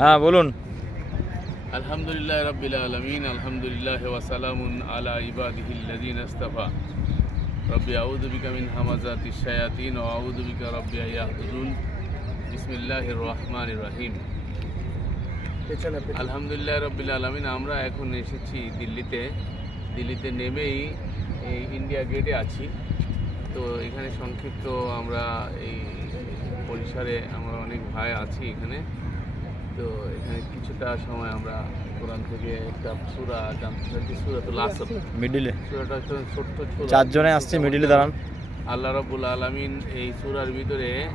হ্যাঁ বলুন। আলহামদুলিল্লাহ রবিল আলমিন আলহামদুলিল্লাহ ওয়াসালামুন আলা ইবাদিহিল্লাদিন আস্তাফা। রব্বি আউদুবিকা মিন হামাজাতি শায়াতিন ও আউদুবিকা রব্বি ইয়াহদুন বিসমিল্লাহির রহমানির রহিম। আলহামদুলিল্লাহ রবিল আলমিন আমরা এখন এসেছি দিল্লিতে। দিল্লিতে নেমেই এই ইন্ডিয়া গেটে আছি। তো এখানে সংক্ষিপ্ত আমরা এই পরিসরে আমরা অনেক ভাই আছি এখানে। তো এখানে কিছুটা সময় আমরা কোরআন থেকে একটা সুরা জানতে চাচ্ছি সুরা তো লাস্ট মিডিলে। সুরাটা ছোট্ট চারজনে আসছে মিডিলে দাঁড়ান। আল্লাহ রাবুল আলমিন এই সুরার ভিতরে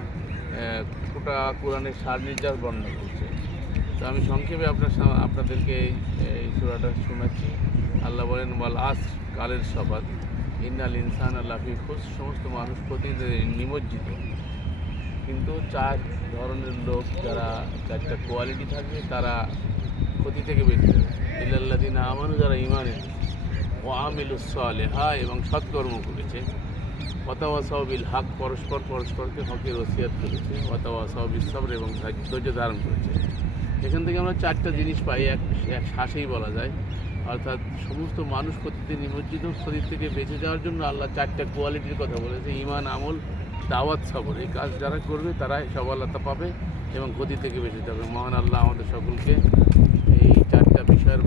গোটা কোরআনের সার নির্যাস বর্ণনা করছে। তো আমি সংক্ষেপে আপনার আপনাদেরকে এই- সুরাটা শোনাচ্ছি। আল্লাহ বলেন ওয়াল আস কালের শপথ ইন্নাল ইনসান আল্লাহি খুশ। সমস্ত মানুষ প্রতিদিন নিমজ্জিত। কিন্তু চার ধরনের লোক যারা চারটা কোয়ালিটি থাকবে তারা ক্ষতি থেকে বেঁচে যাবে ইল্লাল্লাদিন আমানু, যারা ইমানে ও আমিলুসলে হা এবং সৎকর্ম করেছে। অতাওয়া সাহবিল হাক পরস্পর পরস্পরকে হকের ওসিয়াত করেছে। অতাওয়া সাহবিল সবর এবং ধৈর্য ধারণ করেছে। এখান থেকে আমরা চারটা জিনিস পাই, এক এক শ্বাসেই বলা যায়। অর্থাৎ সমস্ত মানুষ ক্ষতিতে নিমজ্জিত ক্ষতি থেকে বেঁচে যাওয়ার জন্য আল্লাহ চারটা কোয়ালিটির কথা বলেছে। ইমান আমল দাওয়াত সবর এই কাজ যারা করবে তারাই সফলতা পাবে এবং ক্ষতি থেকে বেঁচে যাবে মহান আল্লাহ আমাদের সকলকে এই চারটা বিষয়ের